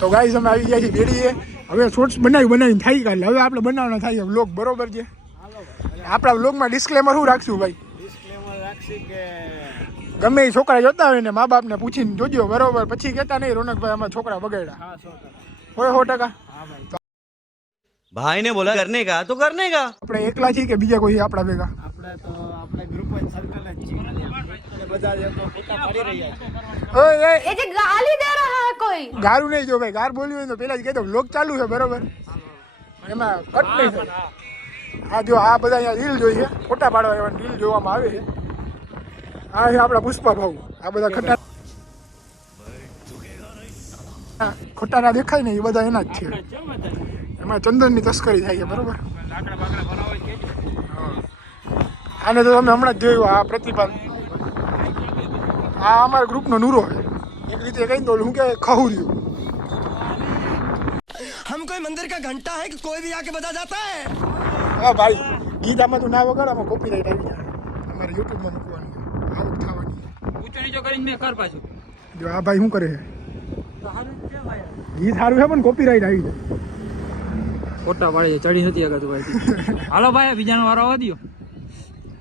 તો ગાઈસ અમે આવી ગયા છીએ બેડીએ. હવે શોર્ટ્સ બનાવીને થઈ ગયા. હવે આપણે બનાવવાના થાય વ્લોગ, બરોબર છે? આપણા વ્લોગમાં ડિસ્ક્લેમર શું રાખશું ભાઈ? ડિસ્ક્લેમર રાખશી કે ગમે એ છોકરા જોતા હોય ને મા બાપને પૂછીને જોજો, બરોબર? પછી કહેતા નહીં રોનકભાઈ અમારા છોકરા બગાડ્યા. 100%. भाई ने बोला करने का तो करने का. આપણે એકલા છીએ કે બીજા કોઈ આપણા ભેગા? આપણે ગ્રુપ જ સર્કલ જ છીએ. બધા જે તો ફોટા પાડી રહ્યા છે. ઓય ये जो गाली दे रहा है कोई. ગારું નહીં જો ભાઈ. ગાર બોલ્યું હોય તો પેલા જ કહી દો વ્લોગ ચાલુ છે, બરોબર? એમાં કટ નહીં થાય. આ જો આ બધા અહીંયા રીલ જોઈએ, ફોટા પાડવા એવા રીલ જોવામાં આવે છે. આ છે આપણા પુષ્પા ભાવ. આ બધા ખટારા દેખાય ને એ બધા એના જ છે. એમાં ચંદનની તસ્કરી થાય છે, બરોબર? આને તો તમે હમણાં જ જોયું. આ પ્રતિભા, આ અમારા ગ્રુપનો નૂરો છે. એક રીતે કહી દો હું કે ખહુર્યું. हम कोई मंदिर का घंटा है कि कोई भी आके बजा जाता है. હા ભાઈ, ગીત આમાં તું ના વગાડ, આમાં કોપીરાઈટ આવી જાય. અમારે યુટ્યુબમાં મૂકવાની આઉટ થવાની. ઊંચો નીચો કરીને મેં કર પાછું. જો આ ભાઈ શું કરે છે? ગીત સારું છે પણ કોપીરાઈટ આવી જાય. ફોટા પાડે છે, ચડી નથી આગળ ભાઈ. હાલો ભાઈ, બીજાનો વારો આવવા દો.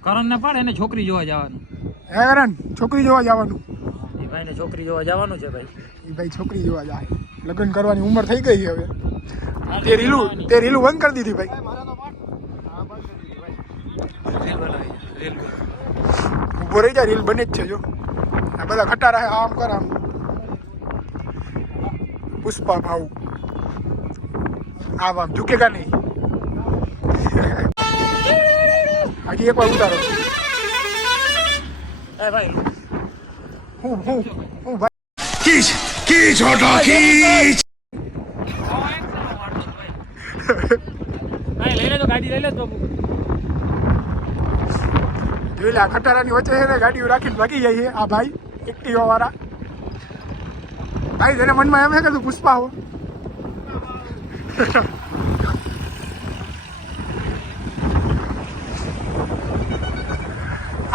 કરણ ને પાડે એને છોકરી જોવા જવાનું. હે કરણ, છોકરી જોવા જવાનું? એ ભાઈને છોકરી જોવા જવાનું છે ભાઈ. એ ભાઈ છોકરી જોવા જાય. લગ્ન કરવાની ઉંમર થઈ ગઈ છે હવે. તે રીલું બંધ કરી દીધી ભાઈ. ઉભો રહી જાય, રીલ બને જ છે. જો આ બધા ખટારા છે, આમ કર આમ. પુષ્પા ભાવ આમ આમ ઝુકેગા નહીં. હજી એક વાર ઉતારો. એ ભાઈ હું ભાઈ खींच खींच छोटा खींच. ભાઈ લઈ લે તો ગાડી લઈ લે તો બાપુ. જોઈ લે, આ ખટારાની વચ્ચે છે ને ગાડીઓ રાખીને ભાગી જાય છે આ ભાઈ એક્ટિવા વાળા. ભાઈ તેને મનમાં એમ છે કે તું પુષ્પા હો.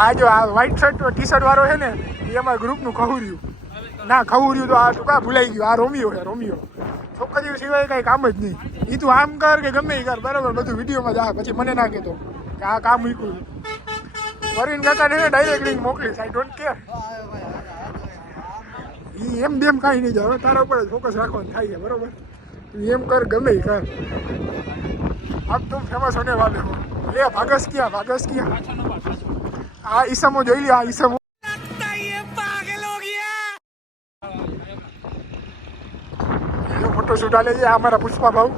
આ જો આ વ્હાઈટ શર્ટ ટી શર્ટ વાળો છે ને એ અમારા ગ્રુપનું ખહુર્યું. ના ખહુર્યું તો આ તું કા ભૂલાઈ ગયું. આ રોમિયો છે, રોમિયો. છોકરીઓ સિવાય કઈ કામ જ નહીં. એ તું આમ કર કે ગમે એ કર, બરાબર? બધું વિડીયોમાં જા. પછી મને ના કહેતો કે આ કામ મૂક્યું. વરીન કાકાને ડાયરેક્ટ લિંક મોકલીશ. I don't care. એમ બેમ કાંઈ નહીં જાય. હવે તારા ઉપર જ ફોકસ રાખવાનું થાય છે, બરોબર? એમ કર, ગમે એ કર. अब तुम फेमस होने वाले हो. ले भागस किया. આ ઈસમો જોઈ લે. આ ઈસમો ફોટો શૂટ આલે છે. આ અમારા પુષ્પા ભાવ.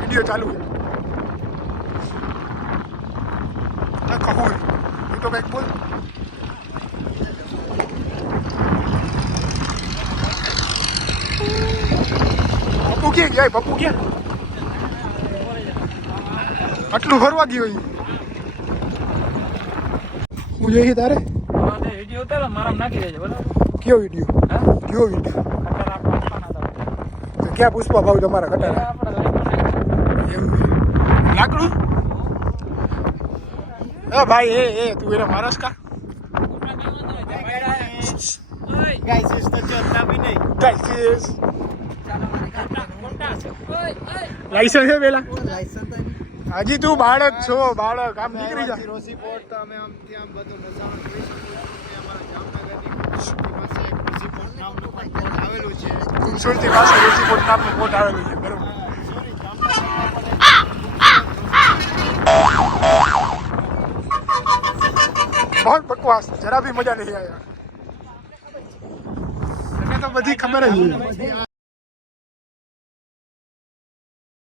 વિડીયો ચાલુ છે. ખહુર તું તો કંઈક બોલ. પપ્પુ ક્યાં ગયા? પપ્પુ ક્યાં? આટલું ફરવા ગયો. હું જોઈ તારે વિડીયો ઉતારો મારા નાખી દેજો બરાબર. કયો વિડીયો? કયો વિડીયો? તો ક્યાં પુષ્પા ભાવ તમારા ખટારા? એવું લાકડું? હા ભાઈ, એ તું એને મારસ કા? ગાઈસ ઇસ તો જોતા બી નહીં. ગાઈસ લાઈસન્સ છે પેલા? હજી તું બાળક છો, બાળક. આમ નીકળી જા. રોસી પોર્ટ તો અમે આમ ત્યાં બધું નજારો જોઈ શકીએ. અમારા જામનગરની પાસે એક રોસી પોર્ટ નામનું પણ પોર્ટ આવેલું છે. ખૂબસૂરતી પાસે રોસીપોર્ટ નામનું પોર્ટ આવેલું છે, બરોબર? બહુ બકવાસ, જરા ભી મજા નહીં આયા. તને તો બધી ખબર જ છે.